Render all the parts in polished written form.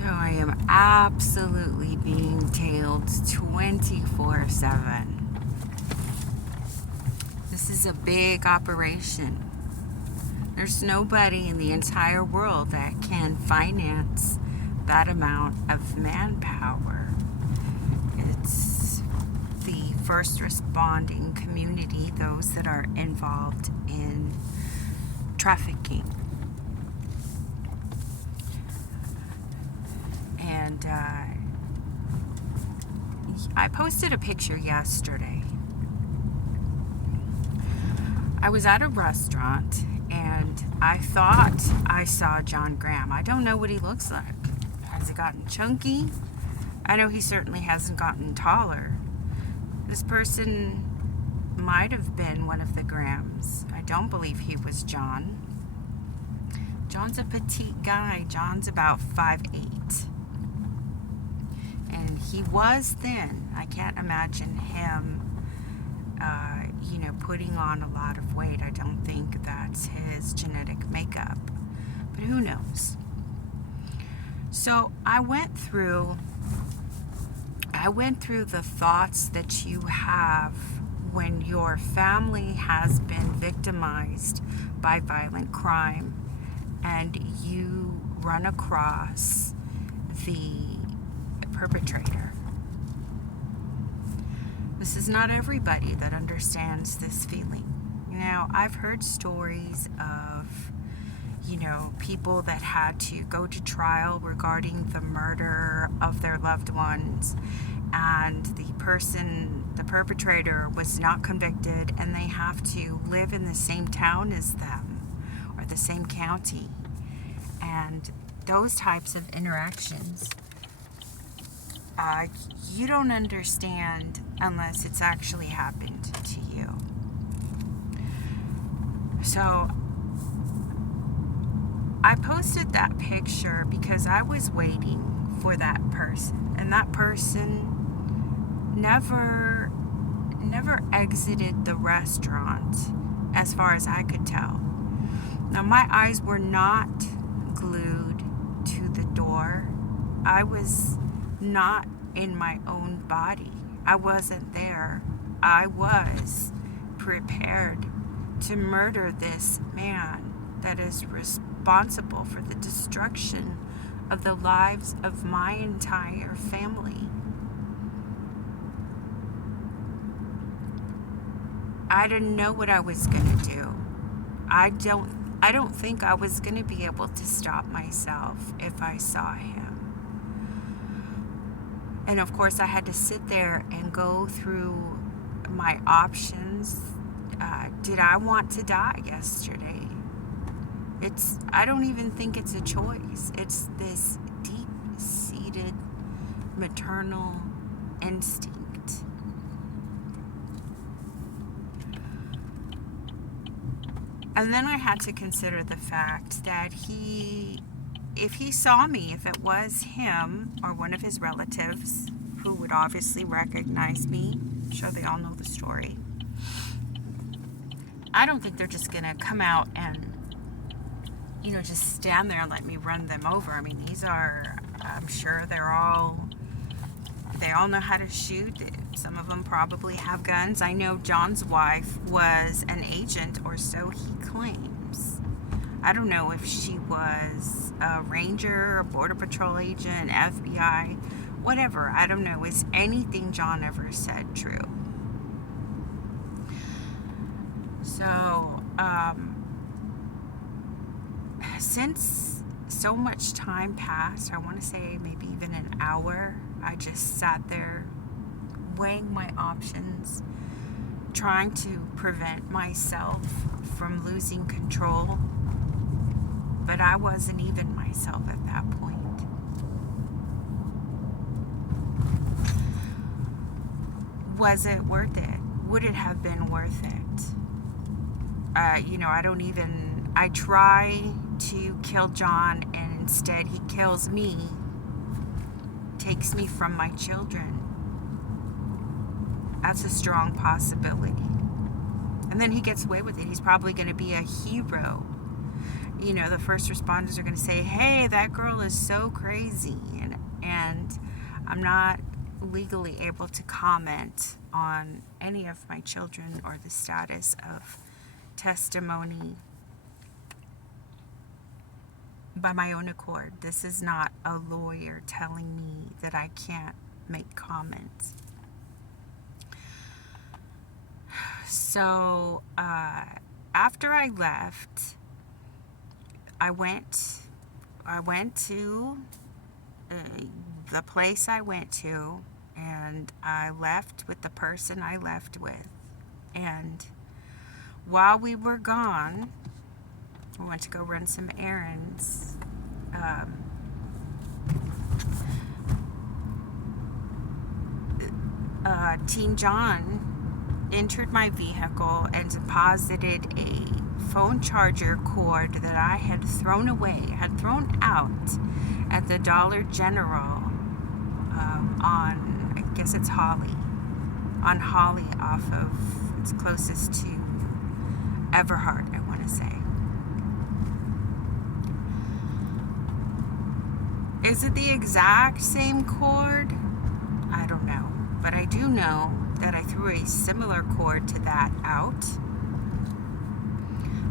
So I am absolutely being tailed 24/7. This is a big operation. There's nobody in the entire world that can finance that amount of manpower. It's the first responding community, those that are involved in trafficking. And I posted a picture yesterday. I was at a restaurant and I thought I saw John Graham. I don't know what he looks like. Has he gotten chunky? I know he certainly hasn't gotten taller. This person might have been one of the Grahams. I don't believe he was John. John's a petite guy. John's about 5'8". And he was thin. I can't imagine him, putting on a lot of weight. I don't think that's his genetic makeup. But who knows? So I went through the thoughts that you have when your family has been victimized by violent crime and you run across the perpetrator. This is not everybody that understands this feeling. Now, I've heard stories of, people that had to go to trial regarding the murder of their loved ones, and the perpetrator was not convicted, and they have to live in the same town as them or the same county. And those types of interactions, you don't understand unless it's actually happened to you. So I posted that picture because I was waiting for that person, and that person never exited the restaurant as far as I could tell. Now, my eyes were not glued to the door. I was not in my own body. I wasn't there. I was prepared to murder this man that is responsible for the destruction of the lives of my entire family. I didn't know what I was going to do. I don't think I was going to be able to stop myself if I saw him. And of course, I had to sit there and go through my options. Did I want to die yesterday? I don't even think it's a choice. It's this deep-seated maternal instinct. And then I had to consider the fact that if he saw me, if it was him or one of his relatives who would obviously recognize me, I'm sure they all know the story, I don't think they're just going to come out and, just stand there and let me run them over. I mean, I'm sure they all know how to shoot. Some of them probably have guns. I know John's wife was an agent, or so he claims. I don't know if she was a ranger, a border patrol agent, FBI, whatever. I don't know. Is anything John ever said true? So, since so much time passed, I want to say maybe even an hour, I just sat there weighing my options, trying to prevent myself from losing control. But I wasn't even myself at that point. Was it worth it? Would it have been worth it? I try to kill John, and instead he kills me, takes me from my children. That's a strong possibility. And then he gets away with it. He's probably going to be a hero. the first responders are going to say, hey, that girl is so crazy. And I'm not legally able to comment on any of my children or the status of testimony by my own accord. This is not a lawyer telling me that I can't make comments. So after I left, I went to the place I went to, and I left with the person I left with. And while we were gone, we went to go run some errands. Teen John entered my vehicle and deposited a phone charger cord that I had thrown out at the Dollar General on, I guess it's Holly off of, it's closest to Everhart, I want to say. Is it the exact same cord? I don't know. But I do know that I threw a similar cord to that out.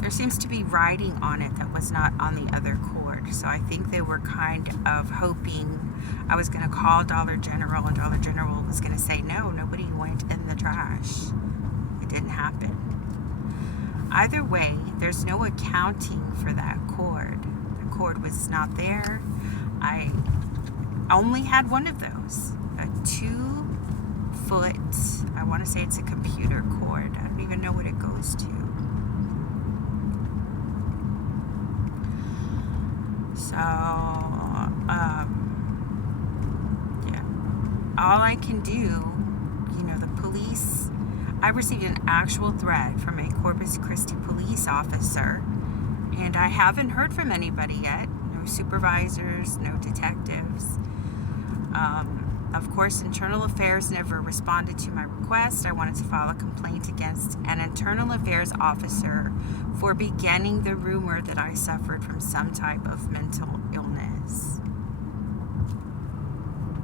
There seems to be writing on it that was not on the other cord. So I think they were kind of hoping I was going to call Dollar General, and Dollar General was going to say, no, nobody went in the trash. It didn't happen. Either way, there's no accounting for that cord. The cord was not there. I only had one of those, a 2-foot, I want to say it's a computer cord. I don't even know what it goes to. So, yeah, all I can do, the police, I received an actual threat from a Corpus Christi police officer, and I haven't heard from anybody yet. No supervisors, no detectives. Of course, Internal Affairs never responded to my request. I wanted to file a complaint against an Internal Affairs officer for beginning the rumor that I suffered from some type of mental illness.